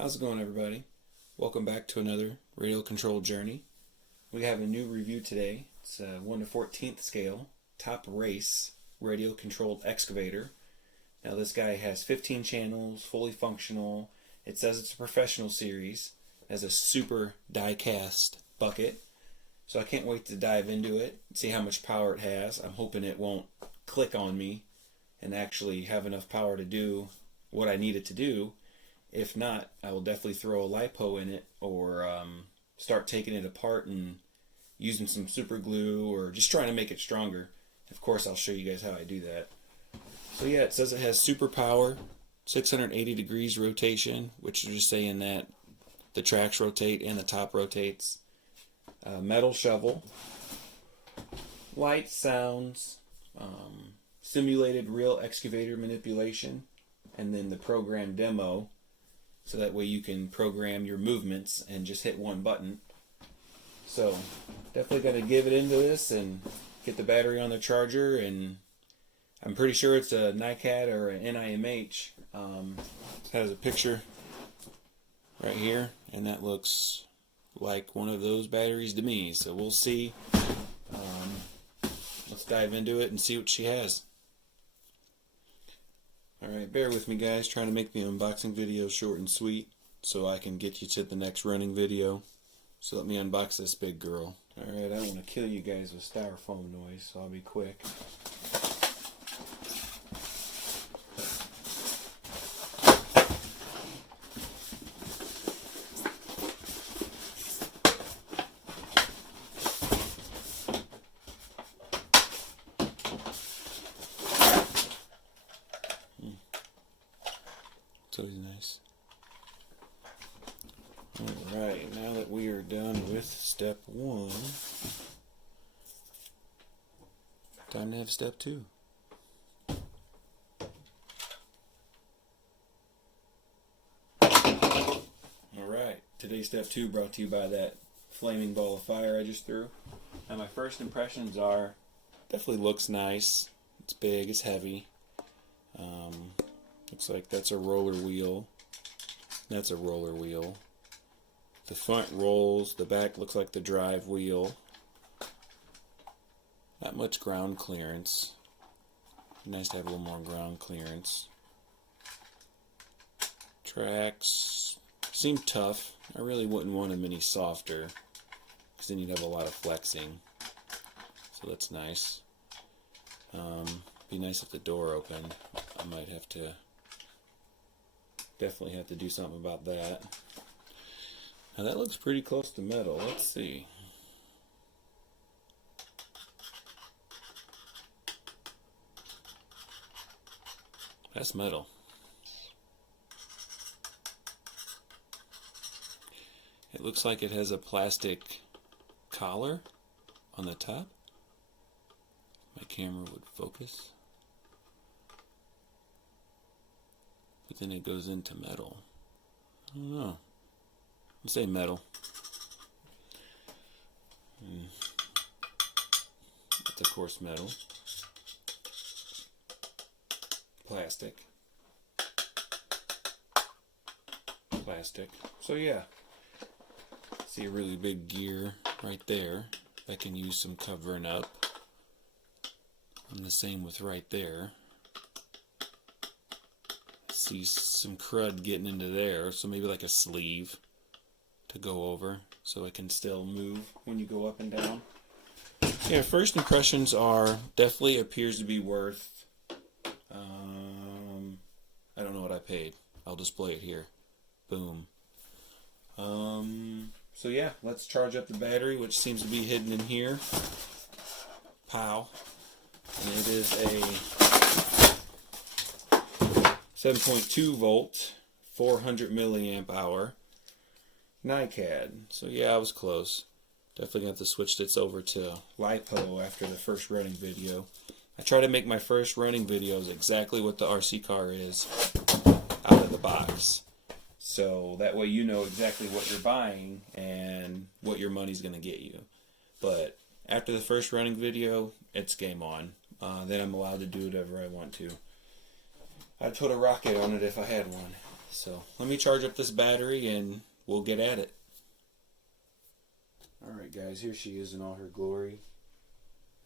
How's it going, everybody? Welcome back to another radio control journey. We have a new review today. It's a 1 to 14th scale Top Race radio controlled excavator. Now this guy has 15 channels, fully functional. It says it's a professional series. It has a super die-cast bucket. So I can't wait to dive into it and see how much power it has. I'm hoping it won't click on me and actually have enough power to do what I need it to do. If not, I will definitely throw a LiPo in it or start taking it apart and using some super glue or just trying to make it stronger. Of course, I'll show you guys how I do that. So yeah, it says it has super power, 680 degrees rotation, which is just saying that the tracks rotate and the top rotates. Metal shovel, light sounds, simulated real excavator manipulation, and then the program demo. So that way you can program your movements and just hit one button. So definitely got to give it into this and get the battery on the charger. And I'm pretty sure it's a NiCad or an NIMH. It has a picture right here, and that looks like one of those batteries to me. So we'll see. Let's dive into it and see what she has. Alright, bear with me guys, trying to make the unboxing video short and sweet so I can get you to the next running video. So let me unbox this big girl. Alright, I don't want to kill you guys with styrofoam noise, so I'll be quick. It's always nice. Alright, now that we are done with step 1, time to have step 2. Alright, today's step 2 brought to you by that flaming ball of fire I just threw. Now my first impressions are, definitely looks nice. It's big, it's heavy. Looks like that's a roller wheel. That's a roller wheel. The front rolls, the back looks like the drive wheel. Not much ground clearance. Nice to have a little more ground clearance. Tracks seem tough. I really wouldn't want them any softer, because then you'd have a lot of flexing. So that's nice. Be nice if the door opened. I might have to definitely have to do something about that. Now that looks pretty close to metal. Let's see. That's metal. It looks like it has a plastic collar on the top. My camera would focus. But then it goes into metal. I don't know. Let's say metal. It's of course metal. Plastic. Plastic. So yeah. See a really big gear right there. I can use some covering up. And the same with right there. See some crud getting into there, so maybe like a sleeve to go over so it can still move when you go up and down. Yeah, first impressions are definitely appears to be worth I don't know what I paid. I'll display it here. Boom. So yeah, let's charge up the battery, which seems to be hidden in here. Pow. And it is a 7.2 volt, 400 milliamp hour NiCad. So yeah, I was close. Definitely going to have to switch this over to LiPo after the first running video. I try to make my first running videos exactly what the RC car is out of the box. So that way you know exactly what you're buying and what your money's going to get you. But after the first running video, it's game on. Then I'm allowed to do whatever I want to. I'd put a rocket on it if I had one. So let me charge up this battery and we'll get at it. Alright guys, here she is in all her glory.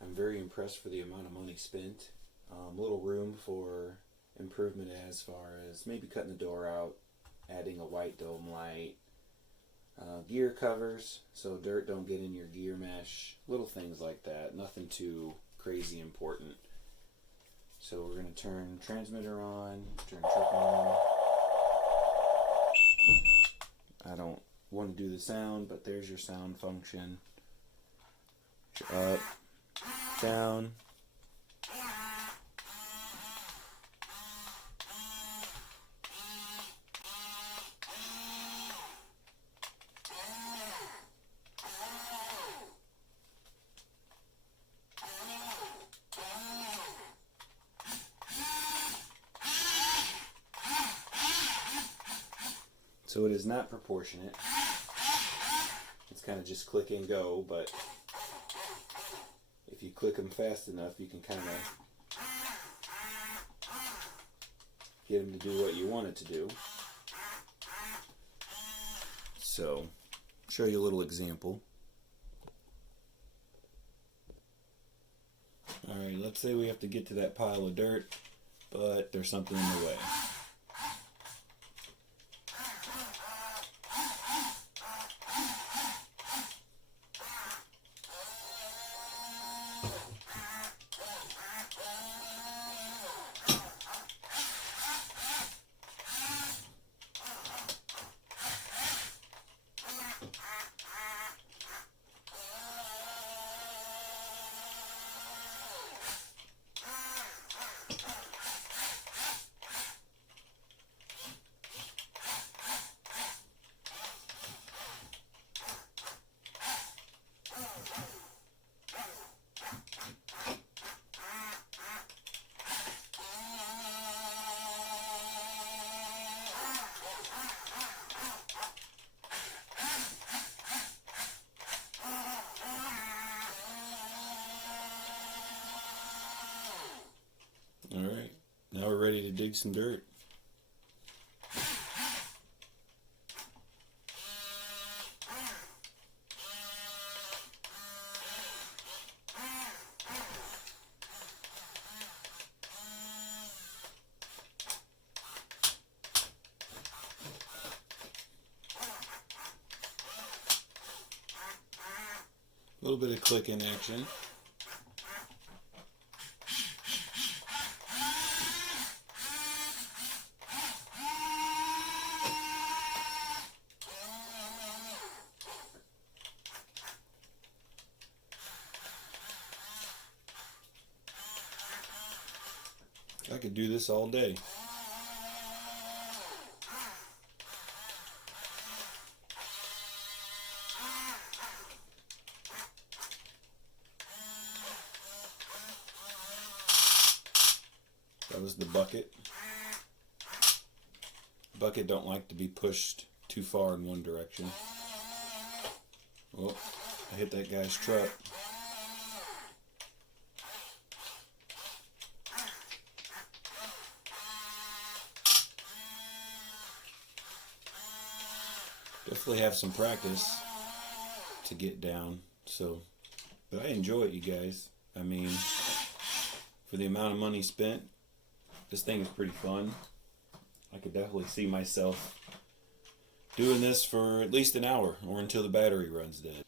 I'm very impressed for the amount of money spent. Little room for improvement as far as maybe cutting the door out, adding a white dome light, gear covers so dirt don't get in your gear mesh, little things like that, nothing too crazy important. So we're going to turn transmitter on, turn truck on. I don't want to do the sound, but there's your sound function. Up, down. So it is not proportionate. It's kind of just click and go, but if you click them fast enough, you can kind of get them to do what you want it to do. So, I'll show you a little example. Alright, let's say we have to get to that pile of dirt, but there's something in the way. Alright, now we're ready to dig some dirt. A little bit of clicking action. I could do this all day. That was the bucket. Bucket don't like to be pushed too far in one direction. Oh, I hit that guy's truck. Definitely have some practice to get down, but I enjoy it, you guys. I mean, for the amount of money spent, this thing is pretty fun. I could definitely see myself doing this for at least an hour or until the battery runs dead.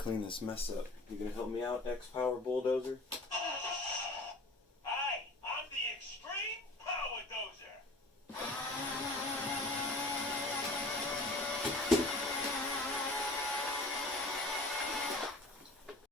clean this mess up. You gonna help me out, X-Power Bulldozer?